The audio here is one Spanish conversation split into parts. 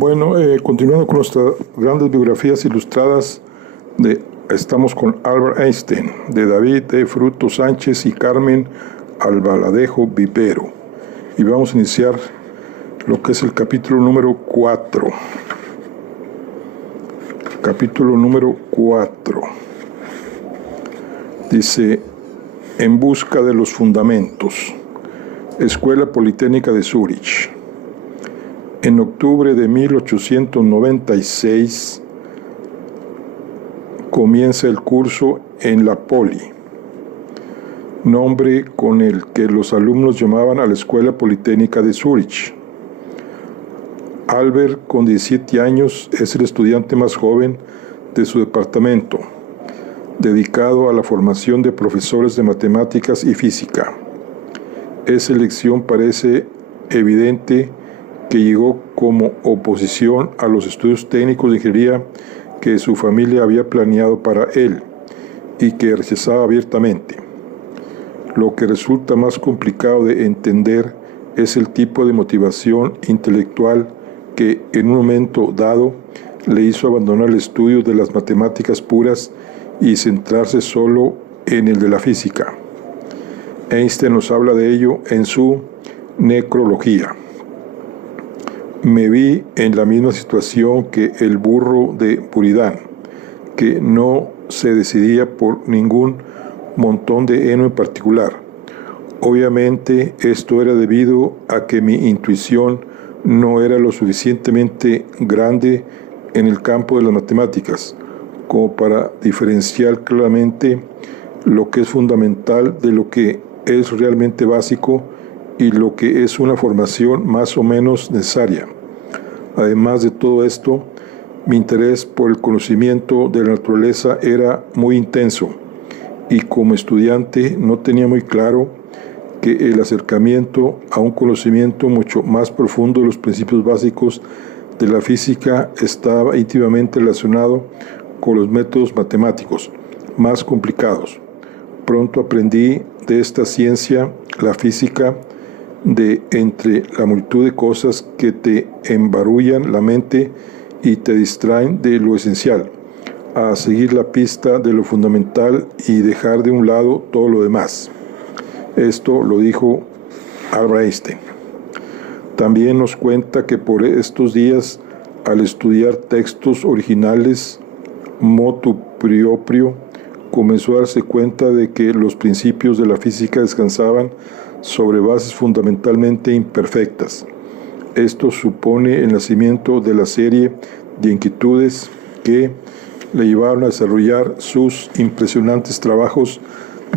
Bueno, continuando con nuestras grandes biografías ilustradas, estamos con Albert Einstein, de David E. Fruto Sánchez y Carmen Albaladejo Vivero. Y vamos a iniciar lo que es el capítulo número 4. Capítulo número 4. Dice: En busca de los fundamentos. Escuela Politécnica de Zúrich. En octubre de 1896 comienza el curso en la Poli, nombre con el que los alumnos llamaban a la Escuela Politécnica de Zúrich. Albert, con 17 años, es el estudiante más joven de su departamento, dedicado a la formación de profesores de matemáticas y física. Esa elección parece evidente que llegó como oposición a los estudios técnicos de ingeniería que su familia había planeado para él y que rechazaba abiertamente. Lo que resulta más complicado de entender es el tipo de motivación intelectual que en un momento dado le hizo abandonar el estudio de las matemáticas puras y centrarse solo en el de la física. Einstein nos habla de ello en su Necrología. Me vi en la misma situación que el burro de Buridan, que no se decidía por ningún montón de heno en particular. Obviamente esto era debido a que mi intuición no era lo suficientemente grande en el campo de las matemáticas como para diferenciar claramente lo que es fundamental de lo que es realmente básico y lo que es una formación más o menos necesaria. Además de todo esto, mi interés por el conocimiento de la naturaleza era muy intenso y como estudiante no tenía muy claro que el acercamiento a un conocimiento mucho más profundo de los principios básicos de la física estaba íntimamente relacionado con los métodos matemáticos más complicados. Pronto aprendí de esta ciencia, la física, de entre la multitud de cosas que te embarullan la mente y te distraen de lo esencial, a seguir la pista de lo fundamental y dejar de un lado todo lo demás. Esto lo dijo Albert Einstein. También nos cuenta que por estos días, al estudiar textos originales motu proprio, comenzó a darse cuenta de que los principios de la física descansaban sobre bases fundamentalmente imperfectas. Esto supone el nacimiento de la serie de inquietudes que le llevaron a desarrollar sus impresionantes trabajos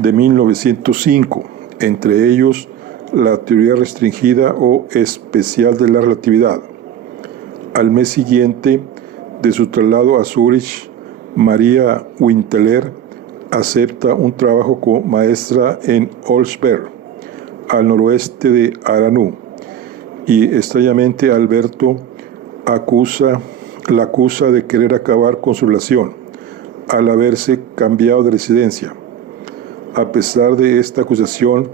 de 1905, entre ellos la teoría restringida o especial de la relatividad. Al mes siguiente de su traslado a Zúrich, María Winteler acepta un trabajo como maestra en Olsberg, al noroeste de Aranú, y extrañamente Alberto la acusa de querer acabar con su relación al haberse cambiado de residencia. A pesar de esta acusación,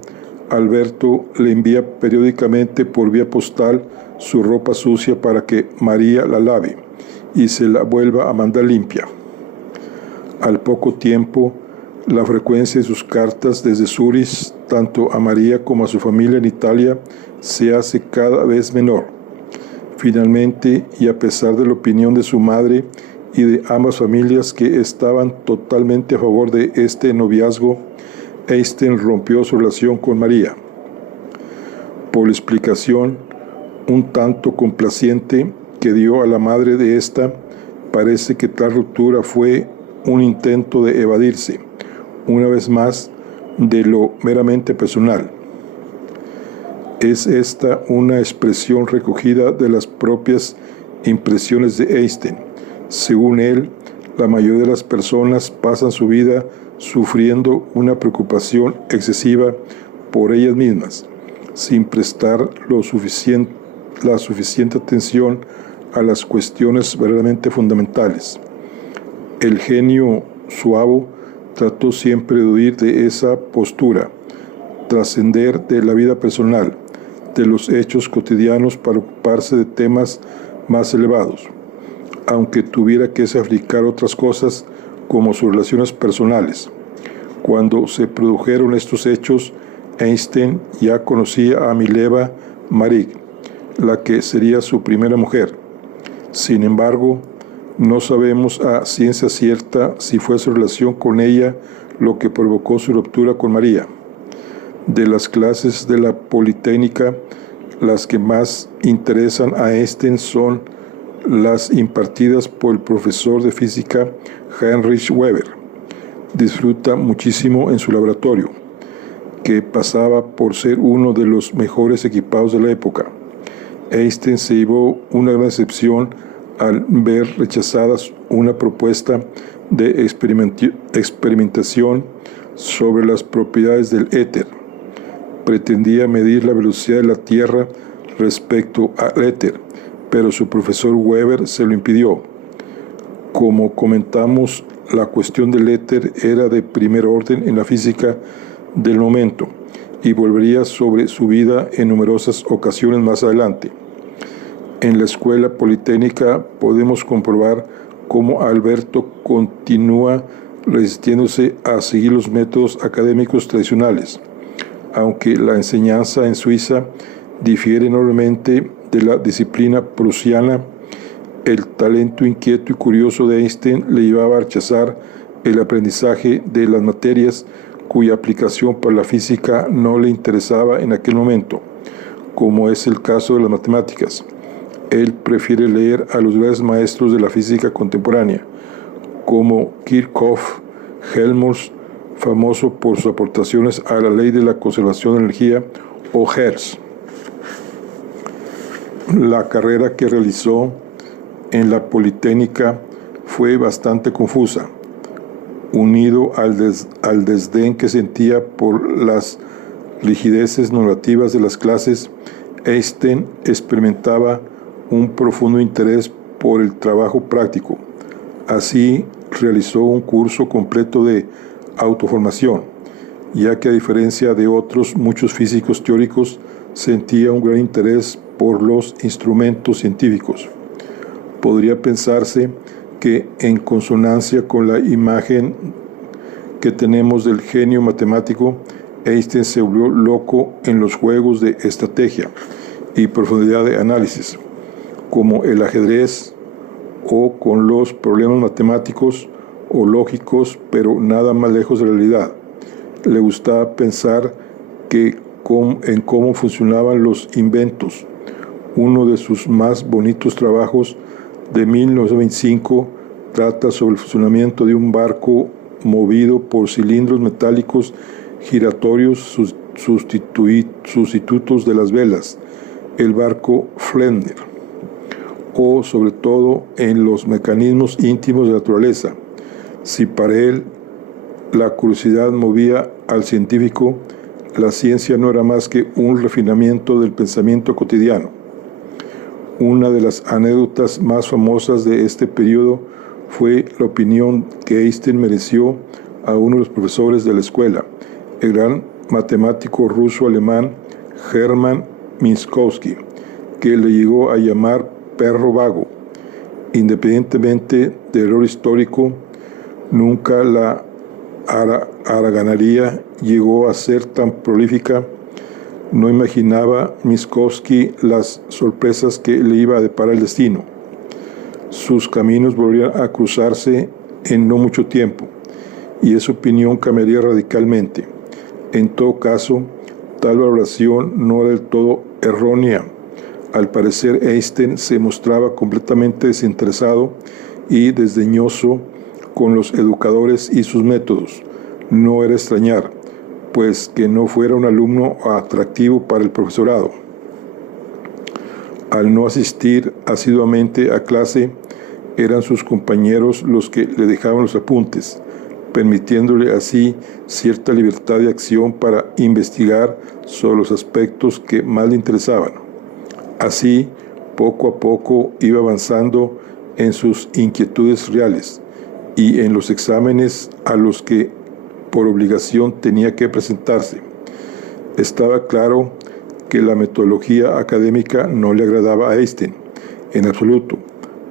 Alberto le envía periódicamente por vía postal su ropa sucia para que María la lave y se la vuelva a mandar limpia. Al poco tiempo, la frecuencia de sus cartas desde Zúrich, tanto a María como a su familia en Italia, se hace cada vez menor. Finalmente, y a pesar de la opinión de su madre y de ambas familias que estaban totalmente a favor de este noviazgo, Einstein rompió su relación con María. Por la explicación un tanto complaciente que dio a la madre de esta, parece que tal ruptura fue un intento de evadirse, una vez más, de lo meramente personal. Es esta una expresión recogida de las propias impresiones de Einstein. Según él, la mayoría de las personas pasan su vida sufriendo una preocupación excesiva por ellas mismas, sin prestar la suficiente atención a las cuestiones verdaderamente fundamentales. El genio suavo trató siempre de huir de esa postura, trascender de la vida personal, de los hechos cotidianos para ocuparse de temas más elevados, aunque tuviera que sacrificar otras cosas como sus relaciones personales. Cuando se produjeron estos hechos, Einstein ya conocía a Mileva Marić, la que sería su primera mujer. Sin embargo, no sabemos a ciencia cierta si fue su relación con ella lo que provocó su ruptura con María. De las clases de la Politécnica, las que más interesan a Einstein son las impartidas por el profesor de física Heinrich Weber. Disfruta muchísimo en su laboratorio, que pasaba por ser uno de los mejores equipados de la época. Einstein se llevó una gran decepción al ver rechazadas una propuesta de experimentación sobre las propiedades del éter. Pretendía medir la velocidad de la Tierra respecto al éter, pero su profesor Weber se lo impidió. Como comentamos, la cuestión del éter era de primer orden en la física del momento y volvería sobre su vida en numerosas ocasiones más adelante. En la Escuela Politécnica podemos comprobar cómo Alberto continúa resistiéndose a seguir los métodos académicos tradicionales. Aunque la enseñanza en Suiza difiere enormemente de la disciplina prusiana, el talento inquieto y curioso de Einstein le llevaba a rechazar el aprendizaje de las materias cuya aplicación para la física no le interesaba en aquel momento, como es el caso de las matemáticas. Él prefiere leer a los grandes maestros de la física contemporánea, como Kirchhoff, Helmholtz, famoso por sus aportaciones a la ley de la conservación de energía, o Hertz. La carrera que realizó en la Politécnica fue bastante confusa. Unido al desdén que sentía por las rigideces normativas de las clases, Einstein experimentaba un profundo interés por el trabajo práctico. Así realizó un curso completo de autoformación, ya que a diferencia de otros muchos físicos teóricos, sentía un gran interés por los instrumentos científicos. Podría pensarse que, en consonancia con la imagen que tenemos del genio matemático, Einstein se volvió loco en los juegos de estrategia y profundidad de análisis, como el ajedrez, o con los problemas matemáticos o lógicos, pero nada más lejos de la realidad. Le gustaba pensar en cómo funcionaban los inventos. Uno de sus más bonitos trabajos, de 1925, trata sobre el funcionamiento de un barco movido por cilindros metálicos giratorios sustitutos de las velas, el barco Flinder, o sobre todo en los mecanismos íntimos de la naturaleza. Si para él la curiosidad movía al científico, la ciencia no era más que un refinamiento del pensamiento cotidiano. Una de las anécdotas más famosas de este periodo fue la opinión que Einstein mereció a uno de los profesores de la escuela, el gran matemático ruso-alemán Hermann Minkowski, que le llegó a llamar perro vago. Independientemente del error histórico, nunca la haraganería llegó a ser tan prolífica. No imaginaba Minkowski las sorpresas que le iba a deparar el destino. Sus caminos volverían a cruzarse en no mucho tiempo, y esa opinión cambiaría radicalmente. En todo caso, tal valoración no era del todo errónea. Al parecer, Einstein se mostraba completamente desinteresado y desdeñoso con los educadores y sus métodos. No era extrañar, pues, que no fuera un alumno atractivo para el profesorado. Al no asistir asiduamente a clase, eran sus compañeros los que le dejaban los apuntes, permitiéndole así cierta libertad de acción para investigar sobre los aspectos que más le interesaban. Así, poco a poco iba avanzando en sus inquietudes reales y en los exámenes a los que por obligación tenía que presentarse. Estaba claro que la metodología académica no le agradaba a Einstein en absoluto.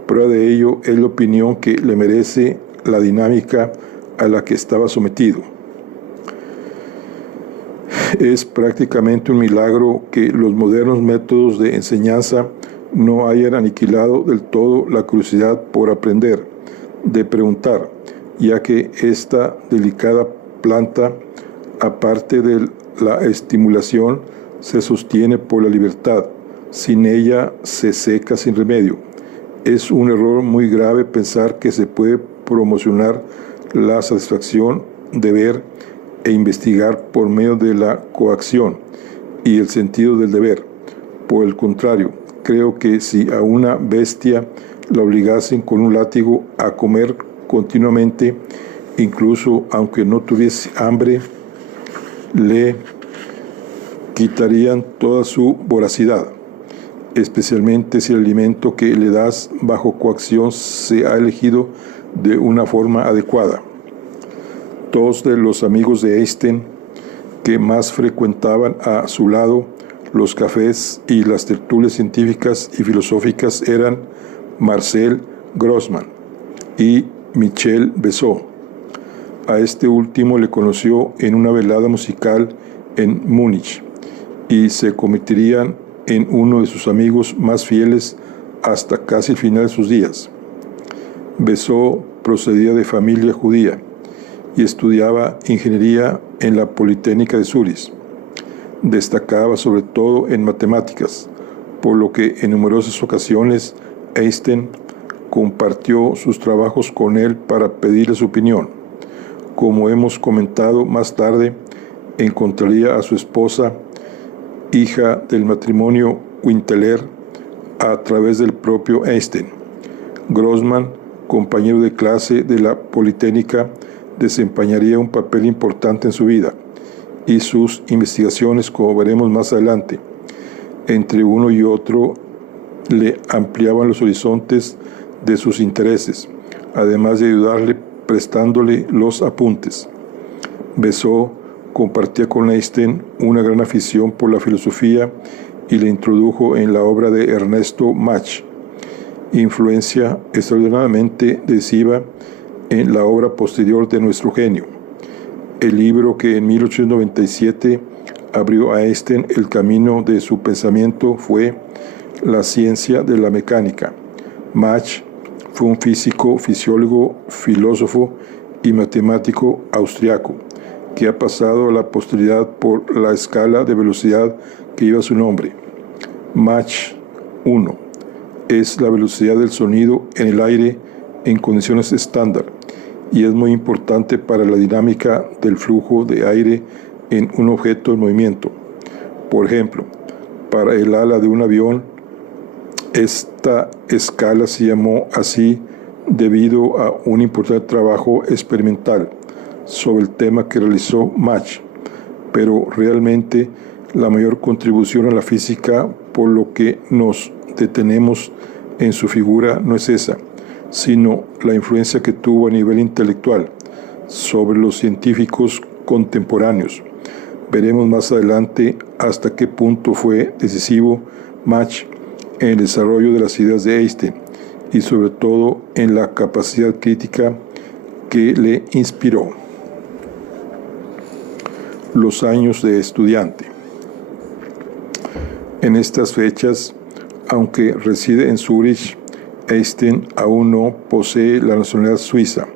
Prueba de ello es la opinión que le merece la dinámica a la que estaba sometido. Es prácticamente un milagro que los modernos métodos de enseñanza no hayan aniquilado del todo la curiosidad por aprender, de preguntar, ya que esta delicada planta, aparte de la estimulación, se sostiene por la libertad. Sin ella se seca sin remedio. Es un error muy grave pensar que se puede promocionar la satisfacción de ver e investigar por medio de la coacción y el sentido del deber. Por el contrario, creo que si a una bestia la obligasen con un látigo a comer continuamente, incluso aunque no tuviese hambre, le quitarían toda su voracidad, especialmente si el alimento que le das bajo coacción se ha elegido de una forma adecuada. Dos de los amigos de Einstein que más frecuentaban a su lado los cafés y las tertulias científicas y filosóficas eran Marcel Grossman y Michel Besso. A este último le conoció en una velada musical en Múnich y se convertirían en uno de sus amigos más fieles hasta casi el final de sus días. Besso procedía de familia judía y estudiaba ingeniería en la Politécnica de Zúrich. Destacaba sobre todo en matemáticas, por lo que en numerosas ocasiones Einstein compartió sus trabajos con él para pedirle su opinión. Como hemos comentado más tarde, encontraría a su esposa, hija del matrimonio Winteler, a través del propio Einstein. Grossman, compañero de clase de la Politécnica, desempeñaría un papel importante en su vida y sus investigaciones, como veremos más adelante. Entre uno y otro le ampliaban los horizontes de sus intereses, además de ayudarle prestándole los apuntes. Besso compartía con Einstein una gran afición por la filosofía y le introdujo en la obra de Ernesto Mach, influencia extraordinariamente decisiva en la obra posterior de nuestro genio. El libro que en 1897 abrió a Einstein el camino de su pensamiento fue La ciencia de la mecánica. Mach fue un físico, fisiólogo, filósofo y matemático austriaco que ha pasado a la posteridad por la escala de velocidad que lleva su nombre. Mach 1 es la velocidad del sonido en el aire en condiciones estándar y es muy importante para la dinámica del flujo de aire en un objeto en movimiento. Por ejemplo, para el ala de un avión, esta escala se llamó así debido a un importante trabajo experimental sobre el tema que realizó Mach, pero realmente la mayor contribución a la física, por lo que nos detenemos en su figura, no es esa, sino la influencia que tuvo a nivel intelectual sobre los científicos contemporáneos. Veremos más adelante hasta qué punto fue decisivo Mach en el desarrollo de las ideas de Einstein y sobre todo en la capacidad crítica que le inspiró. Los años de estudiante. En estas fechas, aunque reside en Zúrich, Einstein aún no posee la nacionalidad suiza,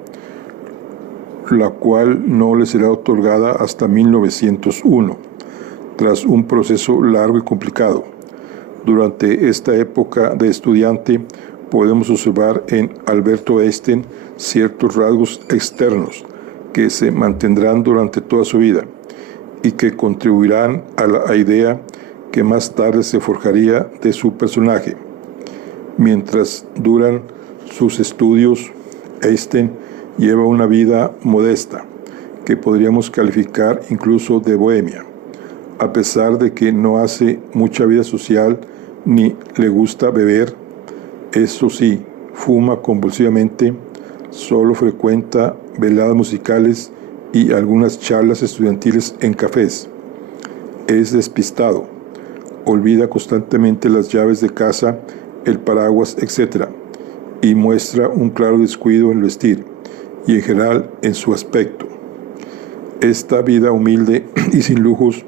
la cual no le será otorgada hasta 1901, tras un proceso largo y complicado. Durante esta época de estudiante podemos observar en Alberto Einstein ciertos rasgos externos que se mantendrán durante toda su vida y que contribuirán a la idea que más tarde se forjaría de su personaje. Mientras duran sus estudios, Einstein lleva una vida modesta, que podríamos calificar incluso de bohemia. A pesar de que no hace mucha vida social ni le gusta beber, eso sí, fuma convulsivamente, solo frecuenta veladas musicales y algunas charlas estudiantiles en cafés. Es despistado, olvida constantemente las llaves de casa el paraguas, etc., y muestra un claro descuido en el vestir y en general en su aspecto. Esta vida humilde y sin lujos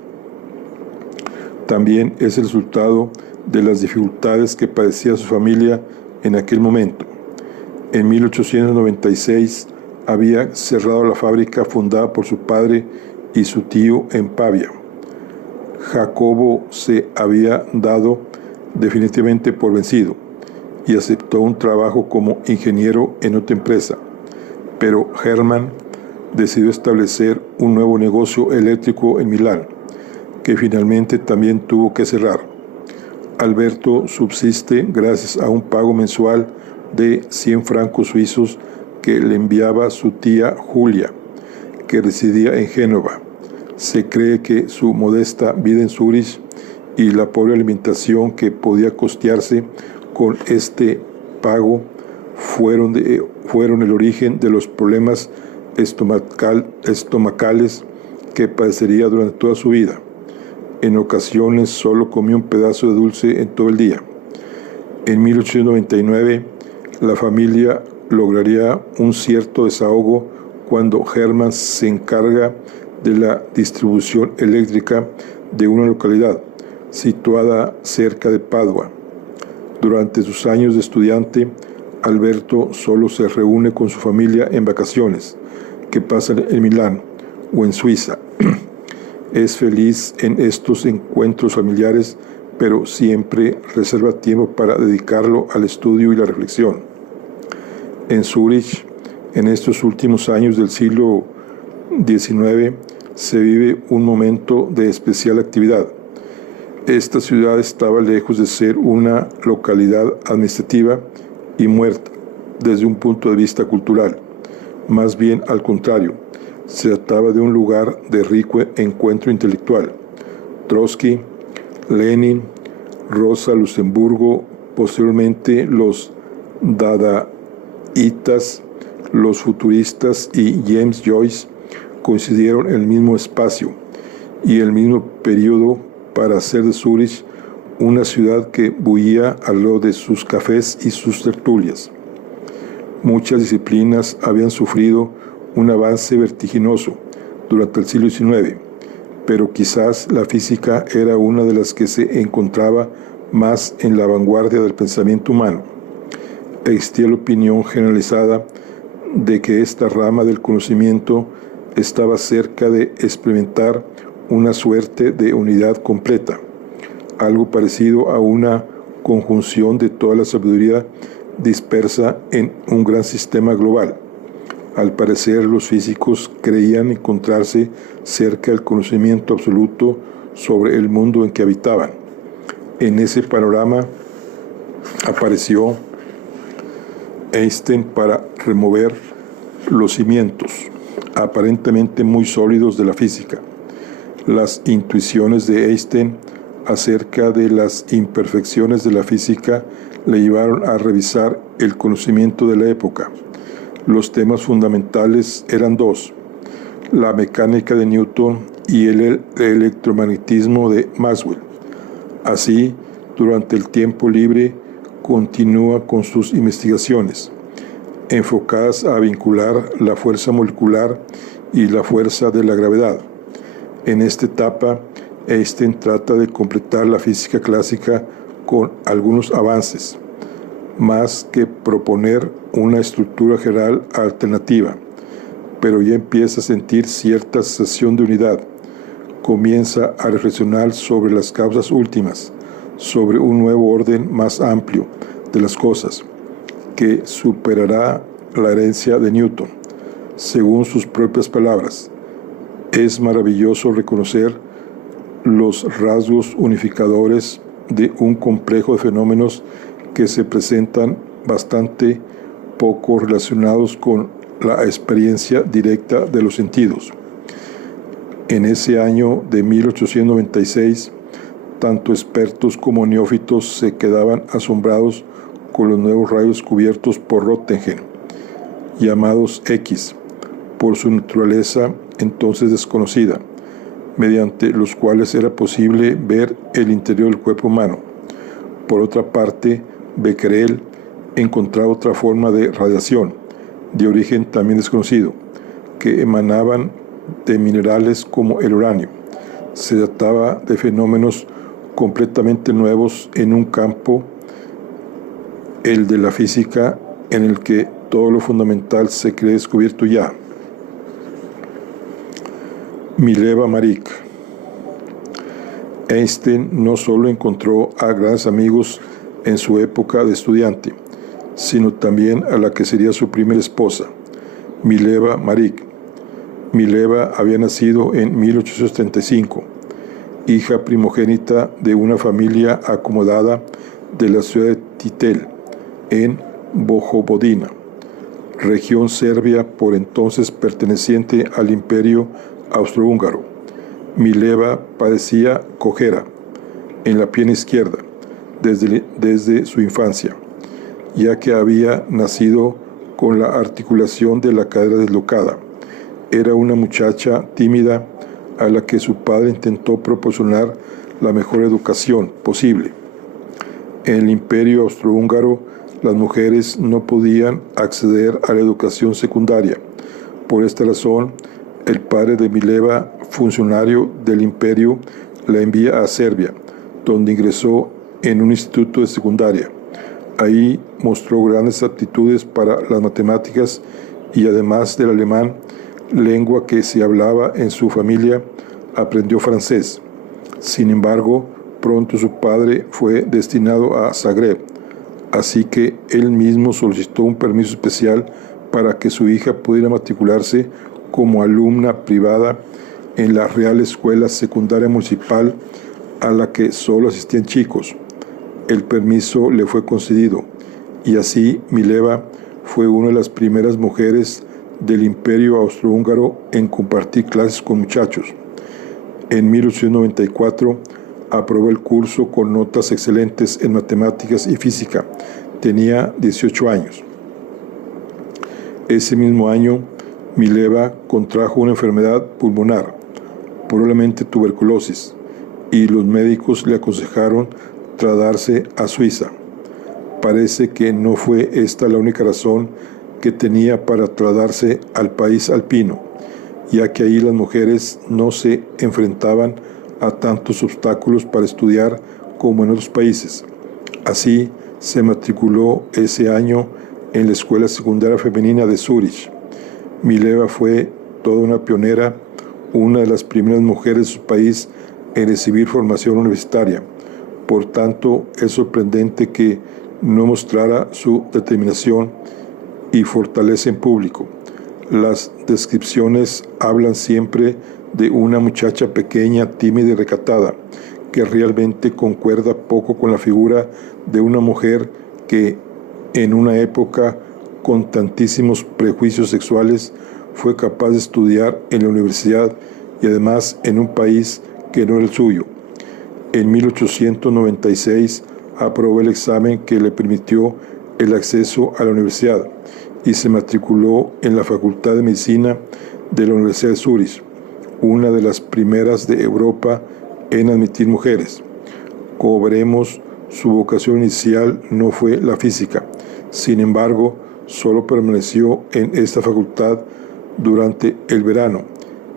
también es el resultado de las dificultades que padecía su familia en aquel momento. En 1896 había cerrado la fábrica fundada por su padre y su tío en Pavia. Jacobo se había dado definitivamente por vencido y aceptó un trabajo como ingeniero en otra empresa, pero Hermann decidió establecer un nuevo negocio eléctrico en Milán, que finalmente también tuvo que cerrar. Alberto subsiste gracias a un pago mensual de 100 francos suizos que le enviaba su tía Julia, que residía en Génova. Se cree que su modesta vida en Zúrich y la pobre alimentación que podía costearse con este pago fueron el origen de los problemas estomacales que padecería durante toda su vida. En ocasiones solo comía un pedazo de dulce en todo el día. En 1899, la familia lograría un cierto desahogo cuando Hermann se encarga de la distribución eléctrica de una localidad situada cerca de Padua. Durante sus años de estudiante, Alberto solo se reúne con su familia en vacaciones, que pasan en Milán o en Suiza. Es feliz en estos encuentros familiares, pero siempre reserva tiempo para dedicarlo al estudio y la reflexión. En Zúrich, en estos últimos años del siglo XIX, se vive un momento de especial actividad. Esta ciudad estaba lejos de ser una localidad administrativa y muerta desde un punto de vista cultural. Más bien al contrario, se trataba de un lugar de rico encuentro intelectual. Trotsky, Lenin, Rosa Luxemburgo, posteriormente los dadaístas, los futuristas y James Joyce coincidieron en el mismo espacio y el mismo periodo para hacer de Zúrich una ciudad que bullía alrededor de sus cafés y sus tertulias. Muchas disciplinas habían sufrido un avance vertiginoso durante el siglo XIX, pero quizás la física era una de las que se encontraba más en la vanguardia del pensamiento humano. Existía la opinión generalizada de que esta rama del conocimiento estaba cerca de experimentar una suerte de unidad completa, algo parecido a una conjunción de toda la sabiduría dispersa en un gran sistema global. Al parecer, los físicos creían encontrarse cerca del conocimiento absoluto sobre el mundo en que habitaban. En ese panorama apareció Einstein para remover los cimientos, aparentemente muy sólidos de la física. Las intuiciones de Einstein acerca de las imperfecciones de la física le llevaron a revisar el conocimiento de la época. Los temas fundamentales eran dos: la mecánica de Newton y el electromagnetismo de Maxwell. Así, durante el tiempo libre, continúa con sus investigaciones, enfocadas a vincular la fuerza molecular y la fuerza de la gravedad. En esta etapa, Einstein trata de completar la física clásica con algunos avances, más que proponer una estructura general alternativa, pero ya empieza a sentir cierta sensación de unidad. Comienza a reflexionar sobre las causas últimas, sobre un nuevo orden más amplio de las cosas, que superará la herencia de Newton. Según sus propias palabras, es maravilloso reconocer los rasgos unificadores de un complejo de fenómenos que se presentan bastante poco relacionados con la experiencia directa de los sentidos. En ese año de 1896, tanto expertos como neófitos se quedaban asombrados con los nuevos rayos descubiertos por Röntgen, llamados X, por su naturaleza entonces desconocida, mediante los cuales era posible ver el interior del cuerpo humano. Por otra parte, Becquerel encontraba otra forma de radiación, de origen también desconocido, que emanaban de minerales como el uranio. Se trataba de fenómenos completamente nuevos en un campo, el de la física, en el que todo lo fundamental se cree descubierto ya. Mileva Maric. Einstein no solo encontró a grandes amigos en su época de estudiante, sino también a la que sería su primera esposa, Mileva Maric. Mileva había nacido en 1835, hija primogénita de una familia acomodada de la ciudad de Titel, en Vojvodina, región serbia por entonces perteneciente al Imperio Austrohúngaro. Mileva padecía cojera en la pierna izquierda desde su infancia, ya que había nacido con la articulación de la cadera deslocada. Era una muchacha tímida a la que su padre intentó proporcionar la mejor educación posible. En el Imperio Austrohúngaro, las mujeres no podían acceder a la educación secundaria. Por esta razón, el padre de Mileva, funcionario del imperio, la envía a Serbia, donde ingresó en un instituto de secundaria. Ahí mostró grandes aptitudes para las matemáticas y, además del alemán, lengua que se hablaba en su familia, aprendió francés. Sin embargo, pronto su padre fue destinado a Zagreb, así que él mismo solicitó un permiso especial para que su hija pudiera matricularse como alumna privada en la Real Escuela Secundaria Municipal, a la que solo asistían chicos. El permiso le fue concedido, y así Mileva fue una de las primeras mujeres del Imperio Austrohúngaro en compartir clases con muchachos. En 1894 aprobó el curso con notas excelentes en matemáticas y física. Tenía 18 años. Ese mismo año, Mileva contrajo una enfermedad pulmonar, probablemente tuberculosis, y los médicos le aconsejaron trasladarse a Suiza. Parece que no fue esta la única razón que tenía para trasladarse al país alpino, ya que ahí las mujeres no se enfrentaban a tantos obstáculos para estudiar como en otros países. Así, se matriculó ese año en la Escuela Secundaria Femenina de Zúrich. Mileva fue toda una pionera, una de las primeras mujeres de su país en recibir formación universitaria. Por tanto, es sorprendente que no mostrara su determinación y fortaleza en público. Las descripciones hablan siempre de una muchacha pequeña, tímida y recatada, que realmente concuerda poco con la figura de una mujer que, en una época con tantísimos prejuicios sexuales, fue capaz de estudiar en la universidad y además en un país que no era el suyo. En 1896 aprobó el examen que le permitió el acceso a la universidad y se matriculó en la Facultad de Medicina de la Universidad de Zúrich, una de las primeras de Europa en admitir mujeres. Como veremos, su vocación inicial no fue la física. Sin embargo, solo permaneció en esta facultad durante el verano,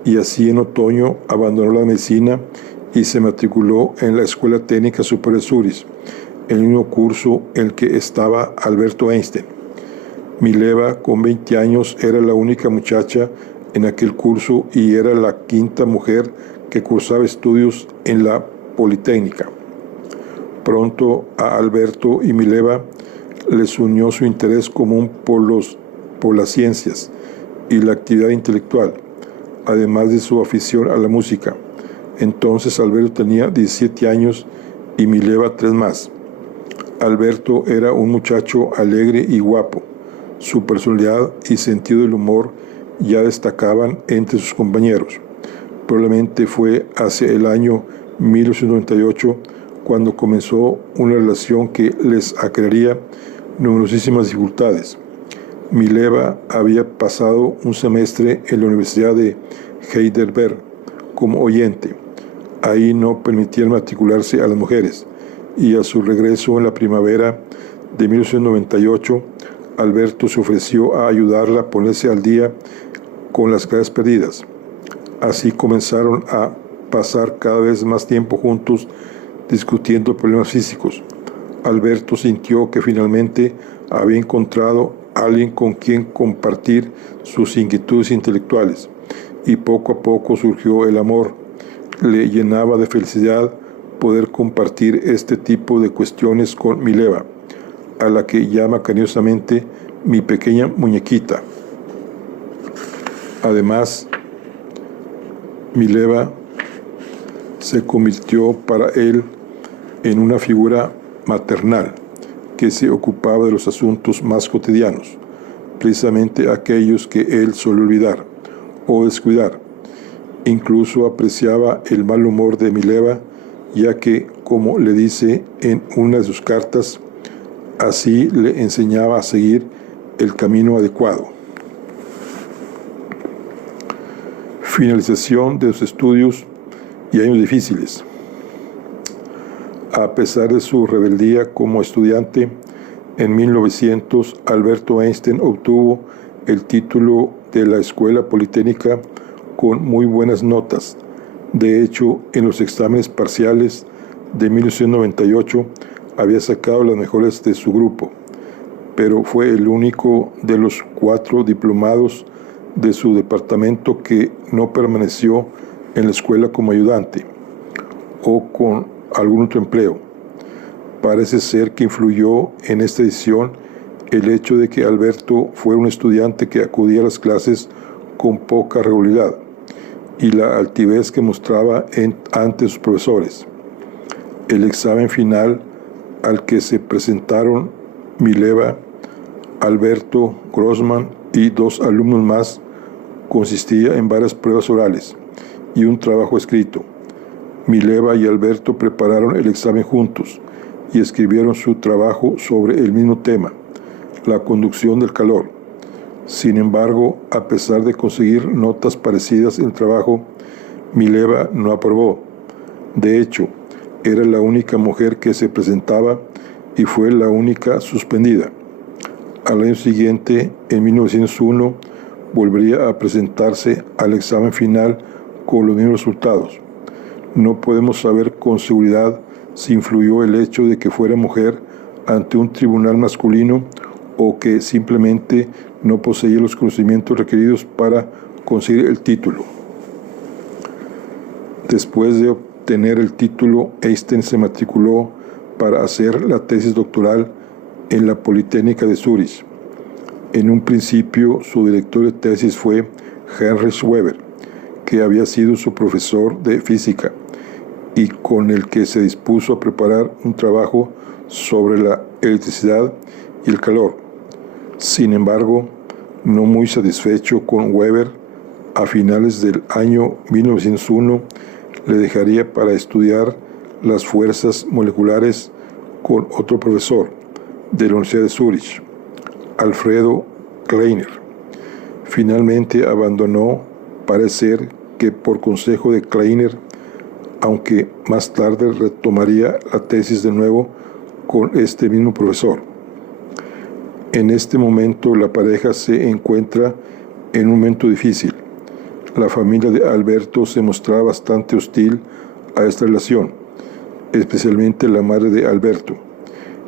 y así en otoño abandonó la medicina y se matriculó en la Escuela Técnica Superior de Zúrich, el mismo curso en el que estaba Alberto Einstein. Mileva, con 20 años, era la única muchacha en aquel curso y era la quinta mujer que cursaba estudios en la Politécnica. Pronto a Alberto y Mileva les unió su interés común por las ciencias y la actividad intelectual, además de su afición a la música. Entonces Alberto tenía 17 años y Mileva 3 más. Alberto era un muchacho alegre y guapo. Su personalidad y sentido del humor ya destacaban entre sus compañeros. Probablemente fue hacia el año 1898 cuando comenzó una relación que les acarrearía numerosísimas dificultades. Mileva había pasado un semestre en la Universidad de Heidelberg como oyente. Ahí no permitían matricularse a las mujeres, y a su regreso en la primavera de 1998, Alberto se ofreció a ayudarla a ponerse al día con las clases perdidas. Así comenzaron a pasar cada vez más tiempo juntos discutiendo problemas físicos. Alberto sintió que finalmente había encontrado a alguien con quien compartir sus inquietudes intelectuales, y poco a poco surgió el amor. Le llenaba de felicidad poder compartir este tipo de cuestiones con Mileva, a la que llama cariñosamente mi pequeña muñequita. Además, Mileva se convirtió para él en una figura maternal que se ocupaba de los asuntos más cotidianos, precisamente aquellos que él solía olvidar o descuidar. Incluso apreciaba el mal humor de Mileva, ya que, como le dice en una de sus cartas, así le enseñaba a seguir el camino adecuado. Finalización de sus estudios y años difíciles. A pesar de su rebeldía como estudiante, en 1900 Alberto Einstein obtuvo el título de la Escuela Politécnica con muy buenas notas. De hecho, en los exámenes parciales de 1998 había sacado las mejores de su grupo, pero fue el único de los 4 diplomados de su departamento que no permaneció en la escuela como ayudante o con algún otro empleo. Parece ser que influyó en esta decisión el hecho de que Alberto fuera un estudiante que acudía a las clases con poca regularidad y la altivez que mostraba ante sus profesores. El examen final al que se presentaron Mileva, Alberto, Grossman y 2 alumnos más consistía en varias pruebas orales y un trabajo escrito. Mileva y Alberto prepararon el examen juntos y escribieron su trabajo sobre el mismo tema, la conducción del calor. Sin embargo, a pesar de conseguir notas parecidas en el trabajo, Mileva no aprobó. De hecho, era la única mujer que se presentaba y fue la única suspendida. Al año siguiente, en 1901, volvería a presentarse al examen final con los mismos resultados. No podemos saber con seguridad si influyó el hecho de que fuera mujer ante un tribunal masculino o que simplemente no poseía los conocimientos requeridos para conseguir el título. Después de obtener el título, Einstein se matriculó para hacer la tesis doctoral en la Politécnica de Zúrich. En un principio, su director de tesis fue Heinrich Weber, que había sido su profesor de física y con el que se dispuso a preparar un trabajo sobre la electricidad y el calor. Sin embargo, no muy satisfecho con Weber, a finales del año 1901 le dejaría para estudiar las fuerzas moleculares con otro profesor de la Universidad de Zúrich, Alfredo Kleiner. Finalmente abandonó, parece ser que por consejo de Kleiner, aunque más tarde retomaría la tesis de nuevo con este mismo profesor. En este momento la pareja se encuentra en un momento difícil. La familia de Alberto se mostraba bastante hostil a esta relación, especialmente la madre de Alberto,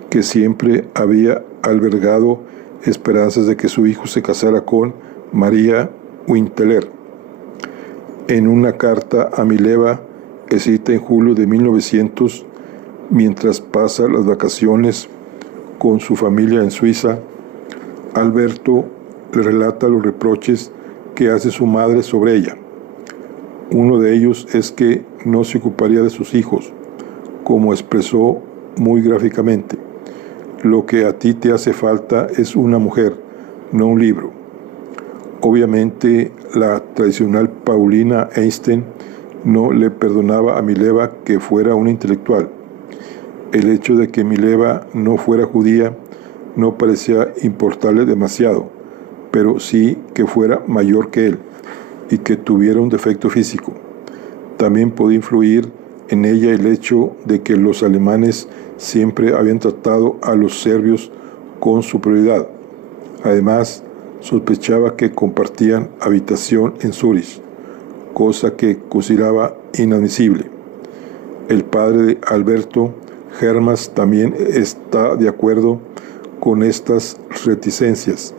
que siempre había albergado esperanzas de que su hijo se casara con María Winteler. En una carta a Mileva, escrita en julio de 1900, mientras pasa las vacaciones con su familia en Suiza, Alberto le relata los reproches que hace su madre sobre ella. Uno de ellos es que no se ocuparía de sus hijos, como expresó muy gráficamente. Lo que a ti te hace falta es una mujer, no un libro. Obviamente, la tradicional Paulina Einstein no le perdonaba a Mileva que fuera una intelectual. El hecho de que Mileva no fuera judía no parecía importarle demasiado, pero sí que fuera mayor que él y que tuviera un defecto físico. También podía influir en ella el hecho de que los alemanes siempre habían tratado a los serbios con superioridad. Además, sospechaba que compartían habitación en Zúrich, cosa que consideraba inadmisible. El padre de Alberto, Hermas, también está de acuerdo con estas reticencias,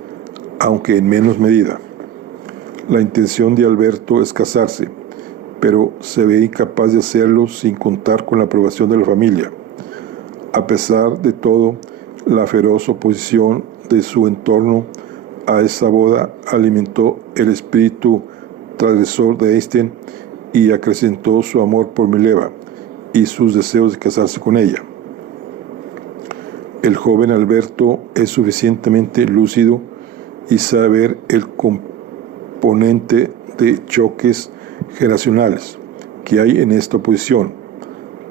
aunque en menos medida. La intención de Alberto es casarse, pero se ve incapaz de hacerlo sin contar con la aprobación de la familia. A pesar de todo, la feroz oposición de su entorno a esa boda alimentó el espíritu transgresor de Eystein y acrecentó su amor por Mileva y sus deseos de casarse con ella. El joven Alberto es suficientemente lúcido y sabe ver el componente de choques generacionales que hay en esta oposición.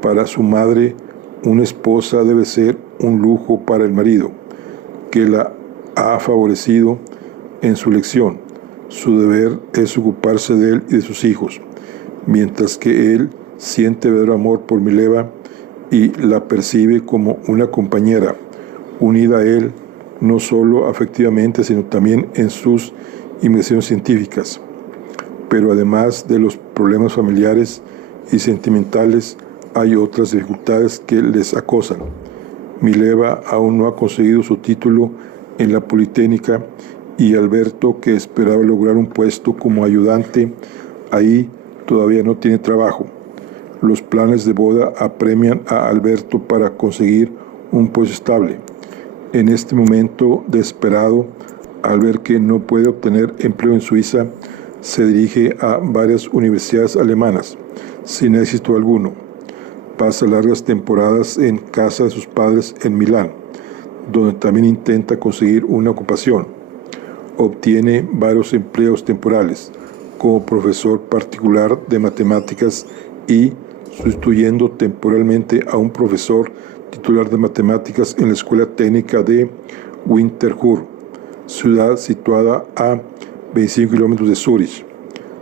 Para su madre, una esposa debe ser un lujo para el marido, que la ha favorecido en su elección. Su deber es ocuparse de él y de sus hijos, mientras que él siente verdadero amor por Mileva y la percibe como una compañera, unida a él no solo afectivamente, sino también en sus investigaciones científicas. Pero además de los problemas familiares y sentimentales, hay otras dificultades que les acosan. Mileva aún no ha conseguido su título en la Politécnica y Alberto, que esperaba lograr un puesto como ayudante ahí, todavía no tiene trabajo. Los planes de boda apremian a Alberto para conseguir un puesto estable. En este momento desesperado, al ver que no puede obtener empleo en Suiza, se dirige a varias universidades alemanas, sin éxito alguno. Pasa largas temporadas en casa de sus padres en Milán, donde también intenta conseguir una ocupación. Obtiene varios empleos temporales, como profesor particular de matemáticas y sustituyendo temporalmente a un profesor titular de matemáticas en la Escuela Técnica de Winterthur, ciudad situada a 25 kilómetros de Zúrich.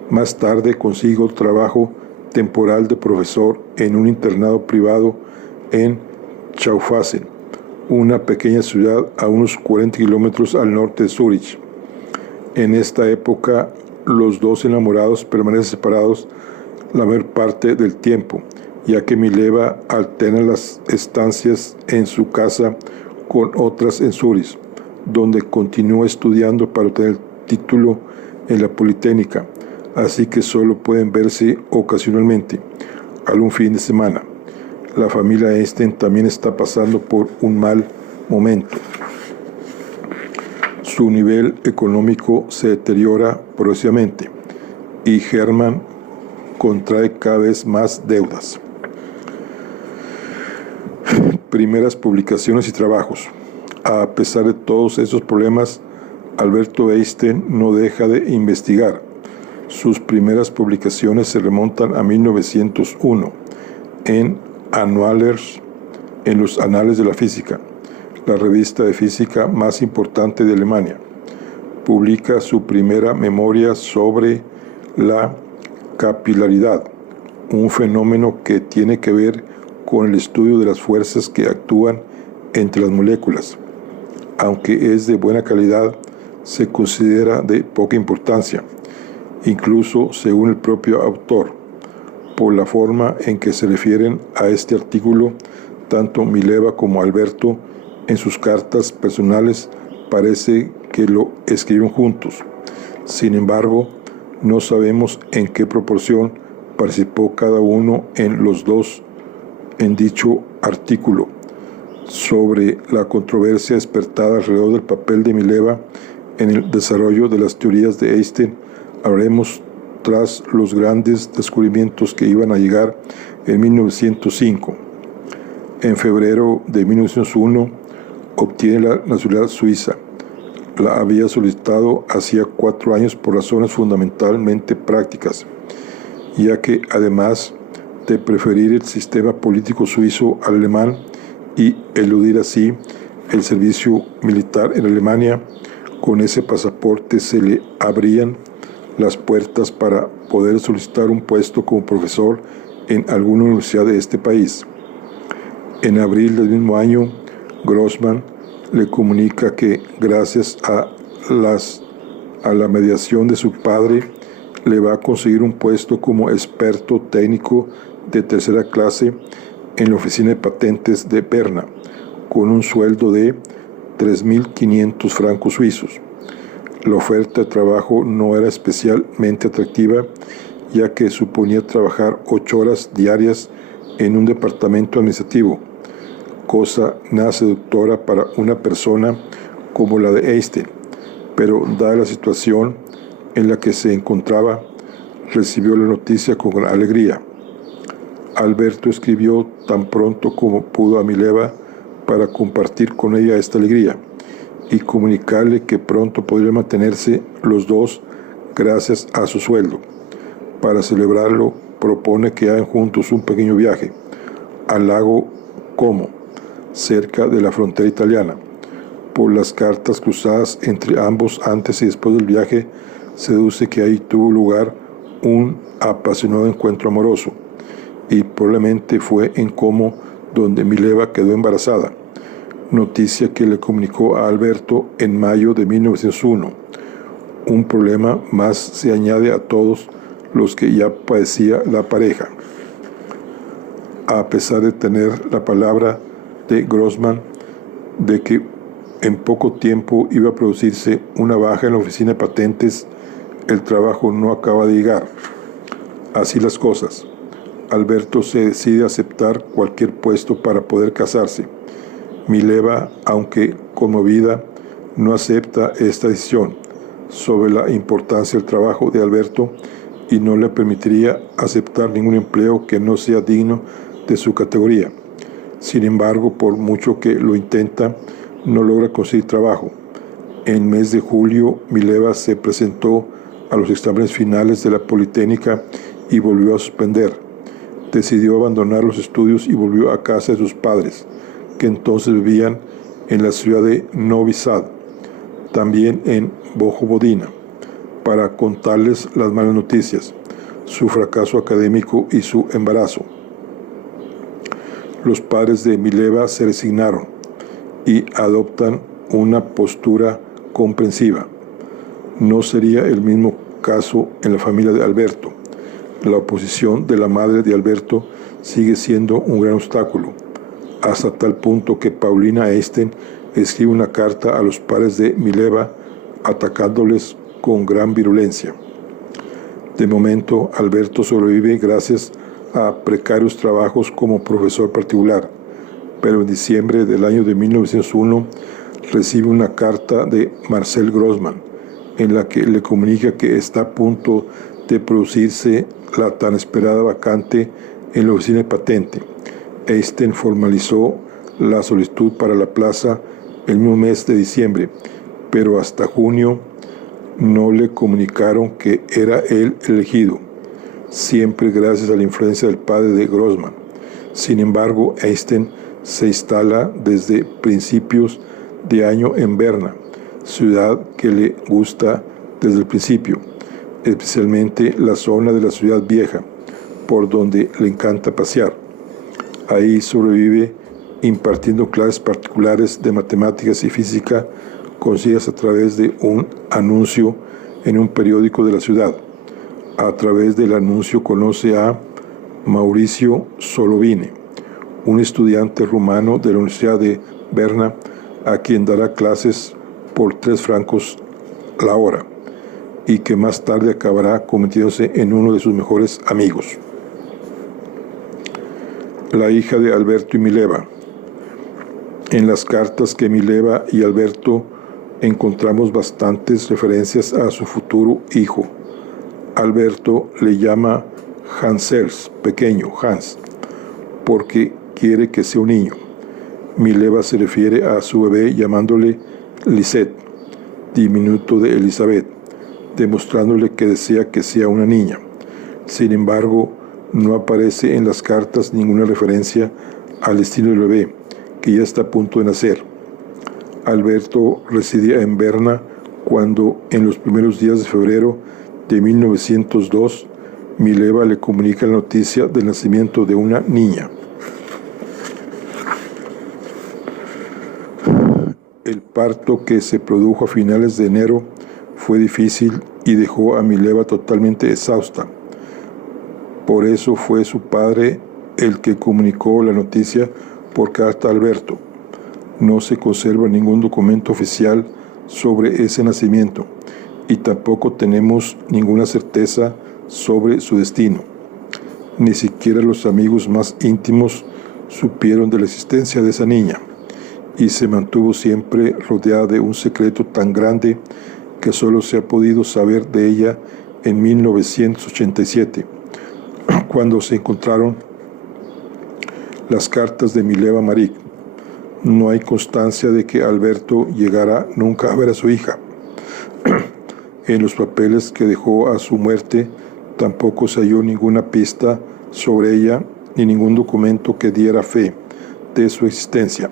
Más tarde consigue otro trabajo temporal de profesor en un internado privado en Schaffhausen, una pequeña ciudad a unos 40 kilómetros al norte de Zúrich. En esta época, los dos enamorados permanecen separados la mayor parte del tiempo, ya que Mileva alterna las estancias en su casa con otras en Zúrich, donde continúa estudiando para obtener el título en la Politécnica, así que solo pueden verse ocasionalmente, algún fin de semana. La familia Eystein también está pasando por un mal momento. Su nivel económico se deteriora progresivamente y Hermann contrae cada vez más deudas. Primeras publicaciones y trabajos. A pesar de todos esos problemas, Alberto Eystein no deja de investigar. Sus primeras publicaciones se remontan a 1901 en Annualers, en los Anales de la Física, la revista de física más importante de Alemania. Publica su primera memoria sobre la capilaridad, un fenómeno que tiene que ver con el estudio de las fuerzas que actúan entre las moléculas. Aunque es de buena calidad, se considera de poca importancia, incluso según el propio autor, por la forma en que se refieren a este artículo tanto Mileva como Alberto en sus cartas personales. Parece que lo escriben juntos. Sin embargo, no sabemos en qué proporción participó cada uno en los dos en dicho artículo. Sobre la controversia despertada alrededor del papel de Mileva en el desarrollo de las teorías de Eystein, hablaremos tras los grandes descubrimientos que iban a llegar en 1905. En febrero de 1901 obtiene la nacionalidad suiza. La había solicitado hacía 4 años por razones fundamentalmente prácticas, ya que además de preferir el sistema político suizo al alemán y eludir así el servicio militar en Alemania, con ese pasaporte se le abrían las puertas para poder solicitar un puesto como profesor en alguna universidad de este país. En abril del mismo año, Grossman le comunica que gracias a la mediación de su padre le va a conseguir un puesto como experto técnico de tercera clase en la oficina de patentes de Berna, con un sueldo de 3.500 francos suizos. La oferta de trabajo no era especialmente atractiva, ya que suponía trabajar 8 horas diarias en un departamento administrativo, cosa nada seductora para una persona como la de Einstein, pero dada la situación en la que se encontraba, recibió la noticia con gran alegría. Alberto escribió tan pronto como pudo a Mileva para compartir con ella esta alegría y comunicarle que pronto podrían mantenerse los dos gracias a su sueldo. Para celebrarlo, propone que hagan juntos un pequeño viaje al lago Como, cerca de la frontera italiana. Por las cartas cruzadas entre ambos antes y después del viaje, se deduce que ahí tuvo lugar un apasionado encuentro amoroso, y probablemente fue en Como donde Mileva quedó embarazada, noticia que le comunicó a Alberto en mayo de 1901. Un problema más se añade a todos los que ya padecía la pareja. A pesar de tener la palabra de Grossman de que en poco tiempo iba a producirse una baja en la oficina de patentes, el trabajo no acaba de llegar. Así las cosas, Alberto se decide a aceptar cualquier puesto para poder casarse. Mileva, aunque conmovida, no acepta esta decisión sobre la importancia del trabajo de Alberto y no le permitiría aceptar ningún empleo que no sea digno de su categoría. Sin embargo, por mucho que lo intenta, no logra conseguir trabajo. En el mes de julio, Mileva se presentó a los exámenes finales de la Politécnica y volvió a suspender. Decidió abandonar los estudios y volvió a casa de sus padres, que entonces vivían en la ciudad de Novi Sad, también en Vojvodina, para contarles las malas noticias, su fracaso académico y su embarazo. Los padres de Mileva se resignaron y adoptan una postura comprensiva. No sería el mismo caso en la familia de Alberto. La oposición de la madre de Alberto sigue siendo un gran obstáculo, hasta tal punto que Paulina Einstein escribe una carta a los padres de Mileva atacándoles con gran virulencia. De momento, Alberto sobrevive gracias a precarios trabajos como profesor particular, pero en diciembre del año de 1901 recibe una carta de Marcel Grossman en la que le comunica que está a punto de producirse la tan esperada vacante en la oficina de patente. Einstein formalizó la solicitud para la plaza el mismo mes de diciembre, pero hasta junio no le comunicaron que era él elegido, siempre gracias a la influencia del padre de Grossman. Sin embargo, Einstein se instala desde principios de año en Berna, ciudad que le gusta desde el principio, especialmente la zona de la ciudad vieja, por donde le encanta pasear. Ahí sobrevive impartiendo clases particulares de matemáticas y física conseguidas a través de un anuncio en un periódico de la ciudad. A través del anuncio conoce a Mauricio Solovine, un estudiante rumano de la Universidad de Berna, a quien dará clases por 3 francos la hora, y que más tarde acabará convirtiéndose en uno de sus mejores amigos. La hija de Alberto y Mileva. En las cartas que Mileva y Alberto encontramos bastantes referencias a su futuro hijo. Alberto le llama Hansels, pequeño, Hans, porque quiere que sea un niño. Mileva se refiere a su bebé llamándole Lisette, diminuto de Elizabeth, demostrándole que desea que sea una niña. Sin embargo, no aparece en las cartas ninguna referencia al destino del bebé, que ya está a punto de nacer. Alberto residía en Berna cuando, en los primeros días de febrero de 1902, Mileva le comunica la noticia del nacimiento de una niña. El parto, que se produjo a finales de enero, fue difícil y dejó a Mileva totalmente exhausta. Por eso fue su padre el que comunicó la noticia por carta a Alberto. No se conserva ningún documento oficial sobre ese nacimiento y tampoco tenemos ninguna certeza sobre su destino. Ni siquiera los amigos más íntimos supieron de la existencia de esa niña, y se mantuvo siempre rodeada de un secreto tan grande que solo se ha podido saber de ella en 1987, cuando se encontraron las cartas de Mileva Maric. No hay constancia de que Alberto llegara nunca a ver a su hija. En los papeles que dejó a su muerte tampoco se halló ninguna pista sobre ella ni ningún documento que diera fe de su existencia.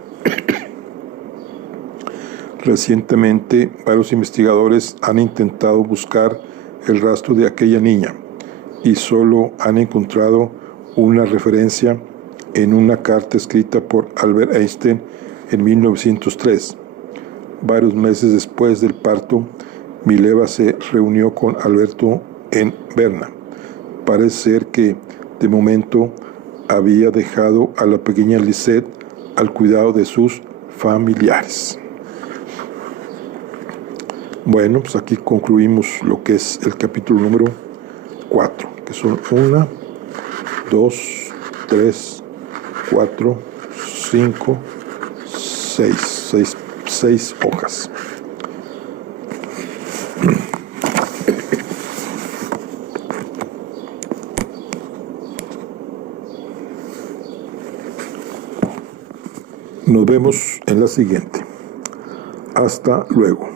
Recientemente, varios investigadores han intentado buscar el rastro de aquella niña y solo han encontrado una referencia en una carta escrita por Albert Einstein en 1903. Varios meses después del parto, Mileva se reunió con Alberto en Berna. Parece ser que, de momento, había dejado a la pequeña Lisette al cuidado de sus familiares. Bueno, pues aquí concluimos lo que es el capítulo número 4, que son 1, 2, 3, 4, 5, 6 hojas. Nos vemos en la siguiente. Hasta luego.